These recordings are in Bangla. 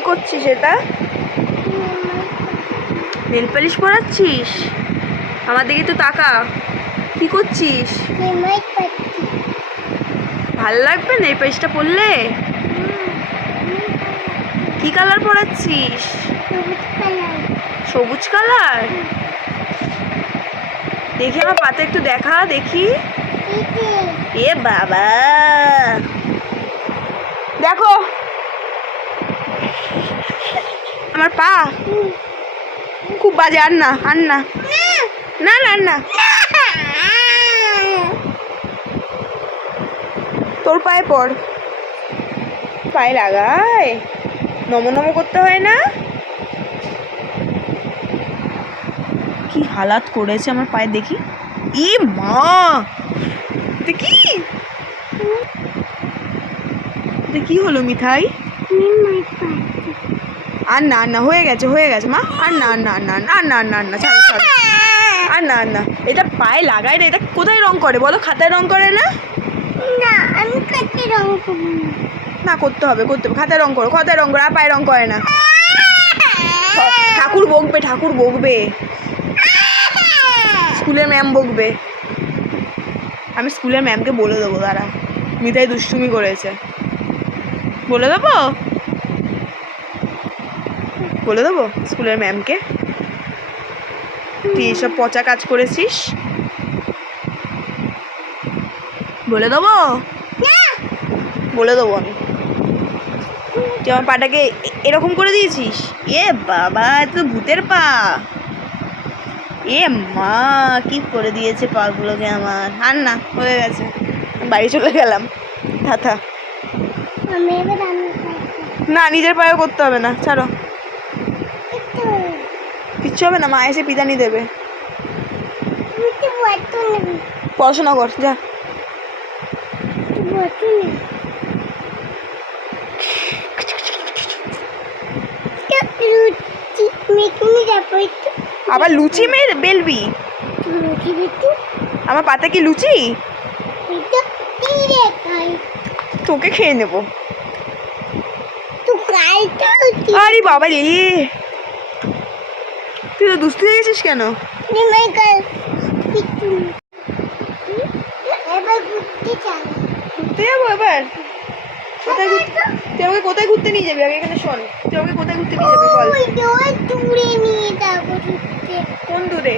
কি করছিস এটা? নেল পালিশ পরাচ্ছিস? আমার দিকে তো তাকা। কি করছিস? ভালো লাগবে নেল পালিশটা পরলে? কি কালার পরাচ্ছিস? সবুজ কালার? দেখি আমার পাতে একটু দেখা, দেখি। এ বাবা! দেখো! আমার পা? খুব বাজে আর না আর না। না না না। তোর পায়ে পড়। পায়ে লাগায়। নম নম করতে হয় না? কি হালাত করেছে আমার পায়ে, দেখি। ই মা! দেখি কি? হলো মিঠাই? আর না না হয়ে গেছে হয়ে গেছে মা। আর না না না না আর না না ছাড়ো ছাড়ো। আর না না এটা পায়ে লাগায় না এটা কোথায় রং করে বলো? খাতায় রং করে না? না আমি রং না। না করতে হবে করতে হবে। খাতায় রং করো খাতায় রং করো আর পায়ে রং করে না। ঠাকুর বকবে ঠাকুর বকবে। স্কুলের ম্যাম বকবে। আমি স্কুলের ম্যামকে বলে দেবো দাঁড়া। মিতাই দুষ্টুমি করেছে। বলে দেবো? বলে দেবো স্কুলের ম্যামকে? তুই এসব পচা কাজ করেছিস? বলে দেবো? বলে দেবো আমি। তুই আমার পাটাকে এরকম করে দিয়েছিস? এ বাবা এ তো ভূতের পা। এ মা কি করে দিয়েছে পাগুলোকে আমার? আর না হয়ে গেছে। বাড়ি চলে গেলাম। থাথা করব না নিজের পায়েও করতে হবে না। ছাড়ো। কিচ্ছু হবে না মা এসে পিদানি দেবে। পড়াশোনা কর যা। আবার লুচি মেয়ে বেলবি? আমার পাতে কি লুচি? তোকে খেয়ে নেব। আরে বাবা রে তুই তো দুস্থ হয়ে গেছিস কেন? ঘুরতে যাব এবার? কোথায় ঘুরতে তুই আমাকে কোথায় ঘুরতে নিয়ে যাবি? আগে এখানে শোন। তুই আমাকে কোথায় ঘুরতে নিয়ে যাবি বল। দূরে নিয়ে যাব ঘুরতে। কোন দূরে?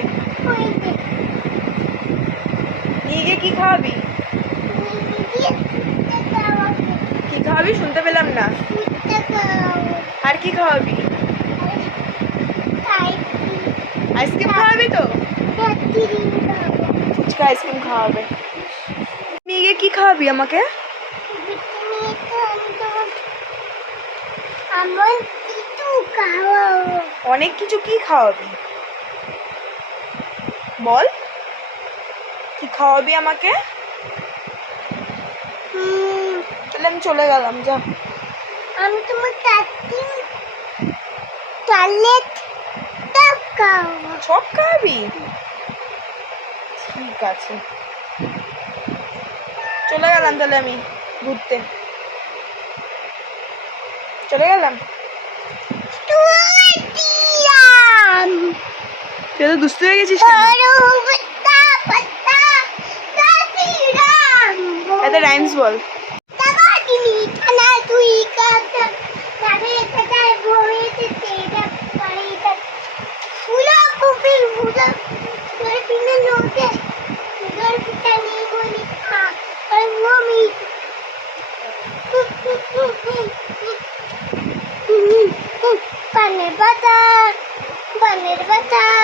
নিয়ে গিয়ে কি খাওয়াবি? কি খাওয়াবি? শুনতে পেলাম না। আর কি খাওয়াবি তাই আইসক্রিম খাওয়াবি তো রাত্রি যাব ফুচকা আইসক্রিম খাওয়াবে নিয়ে গিয়ে কি খাওয়াবি আমাকে ঘুরতে নিয়ে তো আমি তোমার আমার কিছু খাওয়াবো অনেক কিছু কি খাওয়াবি বল কি খাওয়াবি আমাকে হুম, তাহলে আমি চলে গেলাম যা আমি তোমার কাছে টয়লেট সব খাওয়াবি ঠিক আছে। চলে গেলাম তাহলে আমি ঘুরতে। চলে গেলাম? তুই তো দুস্থ হয়ে গেছিস রাইমস বল। পানের বাতা পানের